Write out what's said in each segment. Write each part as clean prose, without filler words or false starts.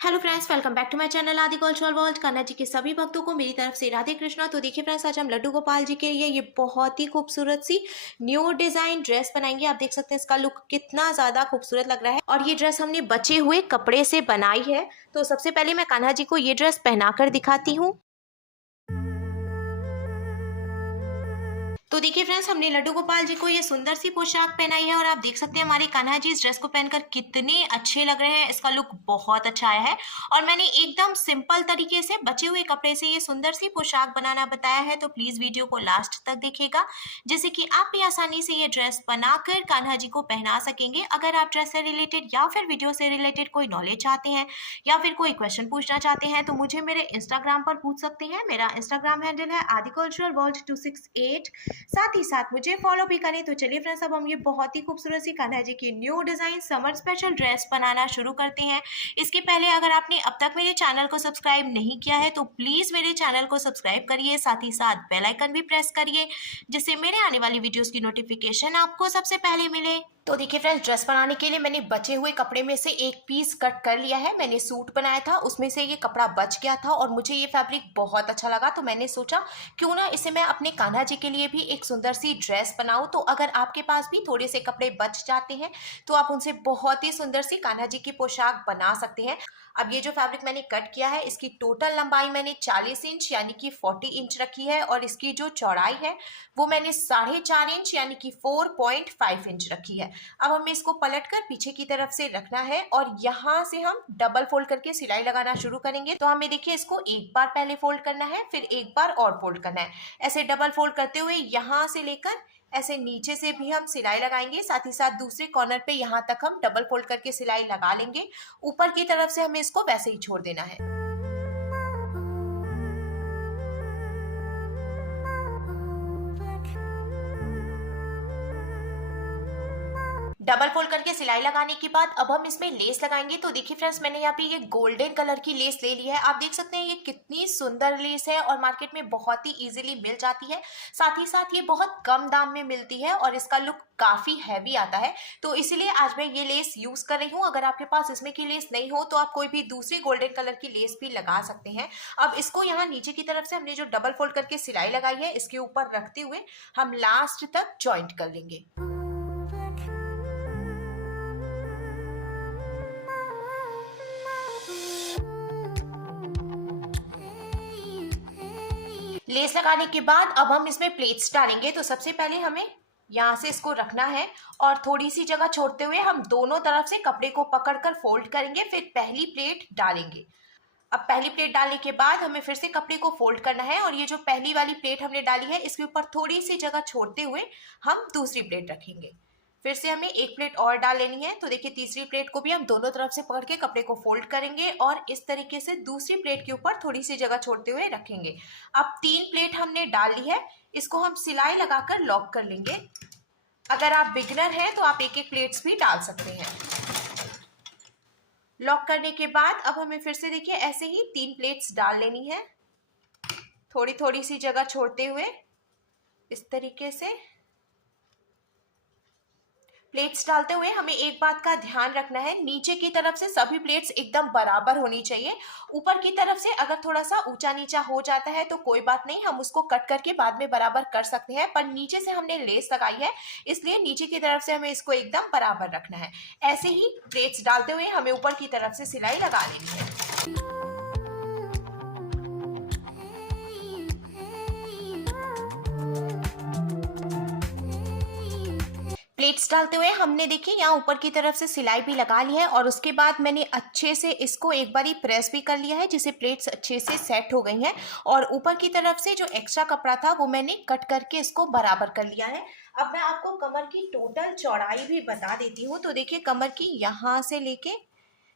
Hello friends, welcome back to my channel Aadi cultural world. Kanha ji के सभी भक्तों को मेरी तरफ से राधे कृष्णा। तो देखिए फ्रेंड्स, आज हम लड्डू गोपाल जी के लिए ये बहुत ही खूबसूरत सी न्यू डिजाइन ड्रेस बनाएंगे। आप देख सकते हैं इसका लुक कितना ज्यादा खूबसूरत लग रहा है और ये ड्रेस हमने बचे हुए कपड़े से बनाई है। तो सबसे पहले मैं कान्हा जी को ये ड्रेस पहनाकर दिखाती हूँ। तो देखिए फ्रेंड्स, हमने लड्डू गोपाल जी को ये सुंदर सी पोशाक पहनाई है और आप देख सकते हैं हमारे कान्हा जी इस ड्रेस को पहनकर कितने अच्छे लग रहे हैं। इसका लुक बहुत अच्छा आया है और मैंने एकदम सिंपल तरीके से बचे हुए कपड़े से ये सुंदर सी पोशाक बनाना बताया है। तो प्लीज वीडियो को लास्ट तक देखिएगा, जिससे कि आप भी आसानी से ये ड्रेस बनाकर कान्हा जी को पहना सकेंगे। अगर आप ड्रेस से रिलेटेड या फिर वीडियो से रिलेटेड कोई नॉलेज चाहते हैं या फिर कोई क्वेश्चन पूछना चाहते हैं तो मुझे मेरे इंस्टाग्राम पर पूछ सकते हैं। मेरा इंस्टाग्राम हैंडल है आदि कल्चरल वर्ल्ड 268। साथ ही साथ मुझे फॉलो भी करें। तो चलिए फ्रेंड्स, अब हम ये बहुत ही खूबसूरत सी कान्हा जी की new design summer special dress बनाना शुरू करते हैं। इसके पहले अगर आपने अब तक मेरे चैनल को सब्सक्राइब नहीं किया है तो प्लीज मेरे चैनल को सब्सक्राइब करिए, साथ ही साथ बेल आइकन भी प्रेस करिए, जिससे मेरे आने वाली वीडियोस की नोटिफिकेशन आपको सबसे पहले मिले। तो देखिए फ्रेंड्स, ड्रेस बनाने के लिए मैंने बचे हुए कपड़े में से एक पीस कट कर लिया है। मैंने सूट बनाया था, उसमें से ये कपड़ा बच गया था और मुझे ये फैब्रिक बहुत अच्छा लगा, तो मैंने सोचा क्यों ना इसे मैं अपने कान्हा जी के लिए भी एक सुंदर सी ड्रेस बनाऊं। तो अगर आपके पास भी थोड़े से कपड़े बच जाते हैं तो आप उनसे बहुत ही सुंदर सी कान्हा जी की पोशाक बना सकते हैं। अब ये जो फैब्रिक मैंने कट किया है, इसकी टोटल लंबाई मैंने 40 इंच यानी कि 40 इंच रखी है और इसकी जो चौड़ाई है वो मैंने 4.5 इंच यानी कि 4.5 इंच रखी है। अब हमें इसको पलटकर पीछे की तरफ से रखना है और यहाँ से हम डबल फोल्ड करके सिलाई लगाना शुरू करेंगे। तो हमें देखिए इसको एक बार पहले फोल्ड करना है, फिर एक बार और फोल्ड करना है। ऐसे डबल फोल्ड करते हुए यहाँ से लेकर ऐसे नीचे से भी हम सिलाई लगाएंगे, साथ ही साथ दूसरे कॉर्नर पे यहाँ तक हम डबल फोल्ड करके सिलाई लगा लेंगे। ऊपर की तरफ से हमें इसको वैसे ही छोड़ देना है। डबल फोल्ड करके सिलाई लगाने के बाद अब हम इसमें लेस लगाएंगे। तो देखिए फ्रेंड्स, मैंने यहाँ पे ये गोल्डन कलर की लेस ले ली है। आप देख सकते हैं ये कितनी सुंदर लेस है और मार्केट में बहुत ही इजीली मिल जाती है। साथ ही साथ ये बहुत कम दाम में मिलती है और इसका लुक काफी हैवी आता है, तो इसीलिए आज मैं ये लेस यूज कर रही हूँ। अगर आपके पास इसमें की लेस नहीं हो तो आप कोई भी दूसरी गोल्डन कलर की लेस भी लगा सकते हैं। अब इसको यहाँ नीचे की तरफ से हमने जो डबल फोल्ड करके सिलाई लगाई है इसके ऊपर रखते हुए हम लास्ट तक ज्वाइंट कर लेंगे। लेस लगाने के बाद अब हम इसमें प्लेट्स डालेंगे। तो सबसे पहले हमें यहाँ से इसको रखना है और थोड़ी सी जगह छोड़ते हुए हम दोनों तरफ से कपड़े को पकड़कर फोल्ड करेंगे, फिर पहली प्लेट डालेंगे। अब पहली प्लेट डालने के बाद हमें फिर से कपड़े को फोल्ड करना है और ये जो पहली वाली प्लेट हमने डाली है इसके ऊपर थोड़ी सी जगह छोड़ते हुए हम दूसरी प्लेट रखेंगे। फिर से हमें एक प्लेट और डाल लेनी है। तो देखिए तीसरी प्लेट को भी हम दोनों तरफ से पकड़ के कपड़े को फोल्ड करेंगे और इस तरीके से दूसरी प्लेट के ऊपर थोड़ी सी जगह छोड़ते हुए रखेंगे। अब 3 प्लेट हमने डाल ली है, इसको हम सिलाई लगाकर लॉक कर लेंगे। अगर आप बिगिनर हैं तो आप एक एक प्लेट्स भी डाल सकते हैं। लॉक करने के बाद अब हमें फिर से देखिए ऐसे ही 3 प्लेट्स डाल लेनी है, थोड़ी थोड़ी सी जगह छोड़ते हुए इस तरीके से। प्लेट्स डालते हुए हमें एक बात का ध्यान रखना है, नीचे की तरफ से सभी प्लेट्स एकदम बराबर होनी चाहिए। ऊपर की तरफ से अगर थोड़ा सा ऊंचा नीचा हो जाता है तो कोई बात नहीं, हम उसको कट करके बाद में बराबर कर सकते हैं, पर नीचे से हमने लेस लगाई है इसलिए नीचे की तरफ से हमें इसको एकदम बराबर रखना है। ऐसे ही प्लेट्स डालते हुए हमें ऊपर की तरफ से सिलाई लगा लेनी है। प्लेट्स डालते हुए हमने देखिए यहाँ ऊपर की तरफ से सिलाई भी लगा ली है और उसके बाद मैंने अच्छे से इसको एक बारी प्रेस भी कर लिया है, जिससे प्लेट्स अच्छे से सेट हो गई हैं। और ऊपर की तरफ से जो एक्स्ट्रा कपड़ा था वो मैंने कट करके इसको बराबर कर लिया है। अब मैं आपको कमर की टोटल चौड़ाई भी बता देती हूँ। तो देखिए कमर की यहाँ से लेके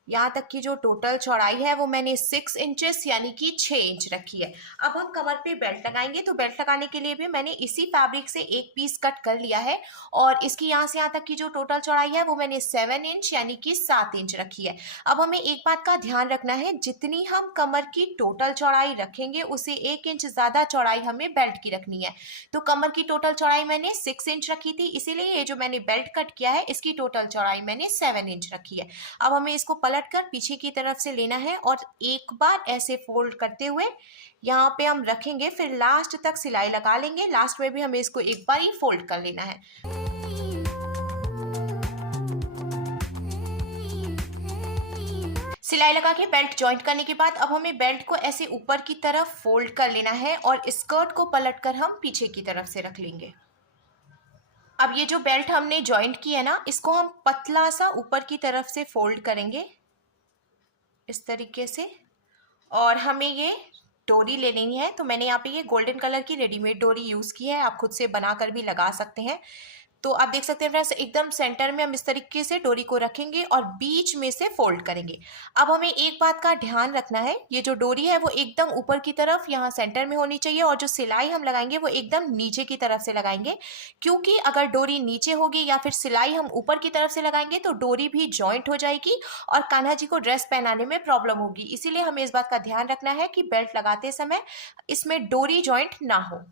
यहाँ तक की जो टोटल चौड़ाई है वो मैंने 6 इंचेस यानी कि 6 इंच रखी है। अब हम कमर पे बेल्ट लगाएंगे। तो बेल्ट लगाने के लिए भी मैंने इसी फैब्रिक से एक पीस कट कर लिया है और इसकी यहाँ से यहाँ तक की जो टोटल चौड़ाई है वो मैंने 7 इंच यानी कि 7 इंच रखी है। अब हमें एक बात का ध्यान रखना है, जितनी हम कमर की टोटल चौड़ाई रखेंगे उससे 1 इंच ज़्यादा चौड़ाई हमें बेल्ट की रखनी है। तो कमर की टोटल चौड़ाई मैंने 6 इंच रखी थी, इसीलिए ये जो मैंने बेल्ट कट किया है इसकी टोटल चौड़ाई मैंने 7 इंच रखी है। अब हमें इसको पलटकर पीछे की तरफ से लेना है और एक बार ऐसे फोल्ड करते हुए यहाँ पे हम रखेंगे, फिर लास्ट तक सिलाई लगा लेंगे। लास्ट में भी हमें इसको एक बार ही फोल्ड कर लेना है। सिलाई लगा के बेल्ट जॉइंट करने के बाद अब हमें बेल्ट को ऐसे ऊपर की तरफ फोल्ड कर लेना है और स्कर्ट को पलटकर हम पीछे की तरफ से रख लेंगे। अब ये जो बेल्ट हमने जॉइंट की है ना, इसको हम पतला सा ऊपर की तरफ से फोल्ड करेंगे इस तरीके से, और हमें ये डोरी ले लेनी है। तो मैंने यहाँ पे ये गोल्डन कलर की रेडीमेड डोरी यूज़ की है, आप खुद से बनाकर भी लगा सकते हैं। तो आप देख सकते हैं फ्रेंड्स, एकदम सेंटर में हम इस तरीके से डोरी को रखेंगे और बीच में से फोल्ड करेंगे। अब हमें एक बात का ध्यान रखना है, ये जो डोरी है वो एकदम ऊपर की तरफ यहाँ सेंटर में होनी चाहिए और जो सिलाई हम लगाएंगे वो एकदम नीचे की तरफ से लगाएंगे, क्योंकि अगर डोरी नीचे होगी या फिर सिलाई हम ऊपर की तरफ से लगाएंगे तो डोरी भी जॉइंट हो जाएगी और कान्हा जी को ड्रेस पहनाने में प्रॉब्लम होगी। इसीलिए हमें इस बात का ध्यान रखना है कि बेल्ट लगाते समय इसमें डोरी जॉइंट ना हो।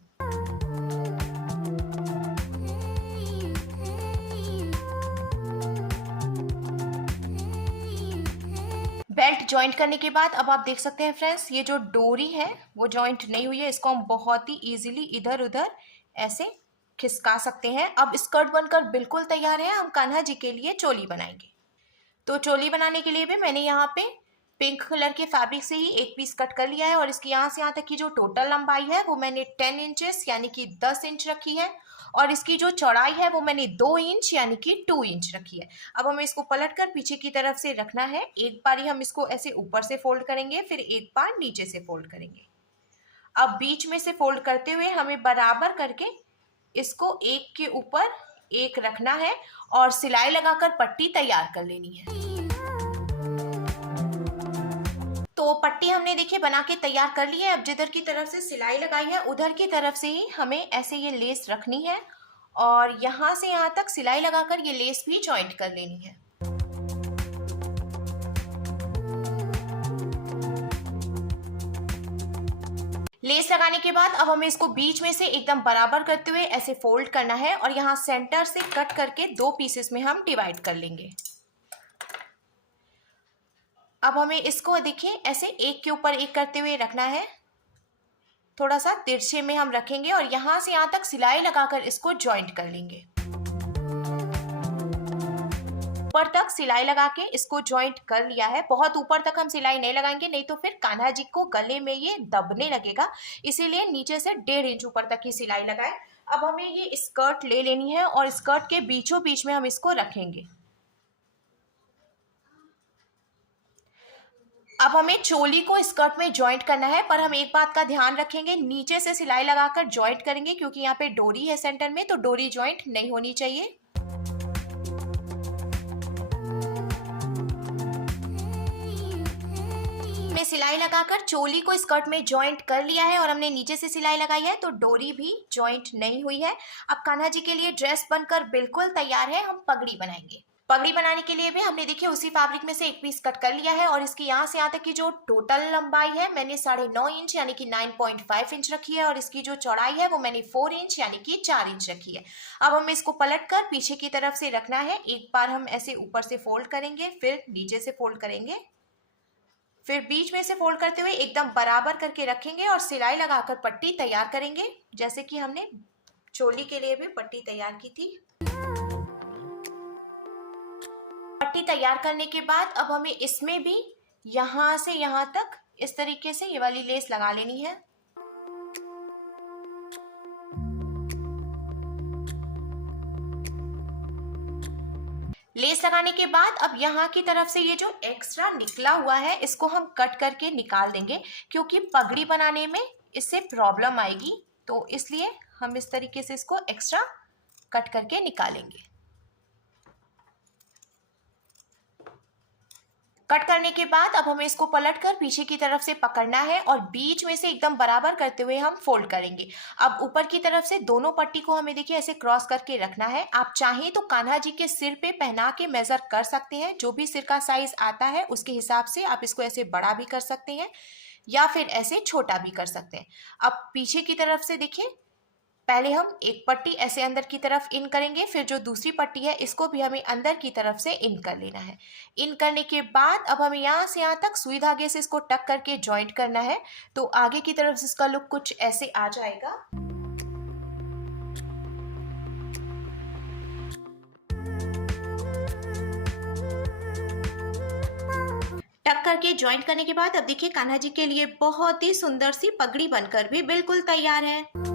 बेल्ट जॉइंट करने के बाद अब आप देख सकते हैं फ्रेंड्स, ये जो डोरी है वो जॉइंट नहीं हुई है, इसको हम बहुत ही इजीली इधर उधर ऐसे खिसका सकते हैं। अब स्कर्ट बनकर बिल्कुल तैयार है, हम कान्हा जी के लिए चोली बनाएंगे। तो चोली बनाने के लिए भी मैंने यहाँ पे पिंक कलर के फैब्रिक से ही एक पीस कट कर लिया है और इसकी यहाँ से यहाँ तक की जो टोटल लंबाई है वो मैंने 10 इंचेस यानी कि 10 इंच रखी है और इसकी जो चौड़ाई है वो मैंने 2 इंच यानी कि 2 इंच रखी है। अब हमें इसको पलटकर पीछे की तरफ से रखना है। एक बार ही हम इसको ऐसे ऊपर से फोल्ड करेंगे, फिर एक बार नीचे से फोल्ड करेंगे। अब बीच में से फोल्ड करते हुए हमें बराबर करके इसको एक के ऊपर एक रखना है और सिलाई लगाकर पट्टी तैयार कर लेनी है। तो पट्टी हमने देखिए बना के तैयार कर ली है। अब जिधर की तरफ से सिलाई लगाई है उधर की तरफ से ही हमें ऐसे ये लेस रखनी है और यहाँ से यहाँ तक सिलाई लगाकर ये लेस भी जॉइंट कर लेनी है। लेस लगाने के बाद अब हमें इसको बीच में से एकदम बराबर करते हुए ऐसे फोल्ड करना है और यहाँ सेंटर से कट करके 2 पीसेस में हम डिवाइड कर लेंगे। अब हमें इसको देखिए ऐसे एक के ऊपर एक करते हुए रखना है, थोड़ा सा तिरछे में हम रखेंगे और यहाँ से यहाँ तक सिलाई लगाकर इसको जॉइंट कर लेंगे। ऊपर तक सिलाई लगा के इसको जॉइंट कर लिया है। बहुत ऊपर तक हम सिलाई नहीं लगाएंगे, नहीं तो फिर कान्हा जी को गले में ये दबने लगेगा, इसीलिए नीचे से 1.5 इंच ऊपर तक ही सिलाई लगाए। अब हमें ये स्कर्ट ले लेनी है और स्कर्ट के बीचों बीच में हम इसको रखेंगे। अब हमें चोली को स्कर्ट में जॉइंट करना है, पर हम एक बात का ध्यान रखेंगे, नीचे से सिलाई लगाकर जॉइंट करेंगे क्योंकि यहाँ पे डोरी है सेंटर में, तो डोरी जॉइंट नहीं होनी चाहिए। हमने सिलाई लगाकर चोली को स्कर्ट में जॉइंट कर लिया है और हमने नीचे से सिलाई लगाई है, तो डोरी भी जॉइंट नहीं हुई है। अब कान्हा जी के लिए ड्रेस बनकर बिल्कुल तैयार है, हम पगड़ी बनाएंगे। पगड़ी बनाने के लिए भी हमने देखिए उसी फैब्रिक में से एक पीस कट कर लिया है और इसकी यहाँ से यहाँ तक की जो टोटल लंबाई है मैंने 9.5 इंच यानी कि 9.5 इंच रखी है और इसकी जो चौड़ाई है वो मैंने 4 इंच यानी कि 4 इंच रखी है। अब हमें इसको पलटकर पीछे की तरफ से रखना है। एक बार हम ऐसे ऊपर से फोल्ड करेंगे, फिर नीचे से फोल्ड करेंगे, फिर बीच में से फोल्ड करते हुए एकदम बराबर करके रखेंगे और सिलाई लगाकर पट्टी तैयार करेंगे, जैसे कि हमने चोली के लिए भी पट्टी तैयार की थी। पट्टी तैयार करने के बाद अब हमें इसमें भी यहाँ से यहाँ तक इस तरीके से ये वाली लेस लगा लेनी है। लेस लगाने के बाद अब यहाँ की तरफ से ये जो एक्स्ट्रा निकला हुआ है इसको हम कट करके निकाल देंगे, क्योंकि पगड़ी बनाने में इससे प्रॉब्लम आएगी, तो इसलिए हम इस तरीके से इसको एक्स्ट्रा कट करके निकालेंगे। कट करने के बाद अब हमें इसको पलटकर पीछे की तरफ से पकड़ना है और बीच में से एकदम बराबर करते हुए हम फोल्ड करेंगे। अब ऊपर की तरफ से दोनों पट्टी को हमें देखिए ऐसे क्रॉस करके रखना है। आप चाहें तो कान्हा जी के सिर पे पहना के मेजर कर सकते हैं, जो भी सिर का साइज आता है उसके हिसाब से आप इसको ऐसे बड़ा भी कर सकते हैं या फिर ऐसे छोटा भी कर सकते हैं। अब पीछे की तरफ से देखिए पहले हम एक पट्टी ऐसे अंदर की तरफ इन करेंगे, फिर जो दूसरी पट्टी है इसको भी हमें अंदर की तरफ से इन कर लेना है। इन करने के बाद अब हमें यहाँ से यहाँ तक सुई धागे से इसको टक करके जॉइंट करना है। तो आगे की तरफ से इसका लुक कुछ ऐसे आ जाएगा। टक करके जॉइंट करने के बाद अब देखिए कान्हा जी के लिए बहुत ही सुंदर सी पगड़ी बनकर भी बिल्कुल तैयार है।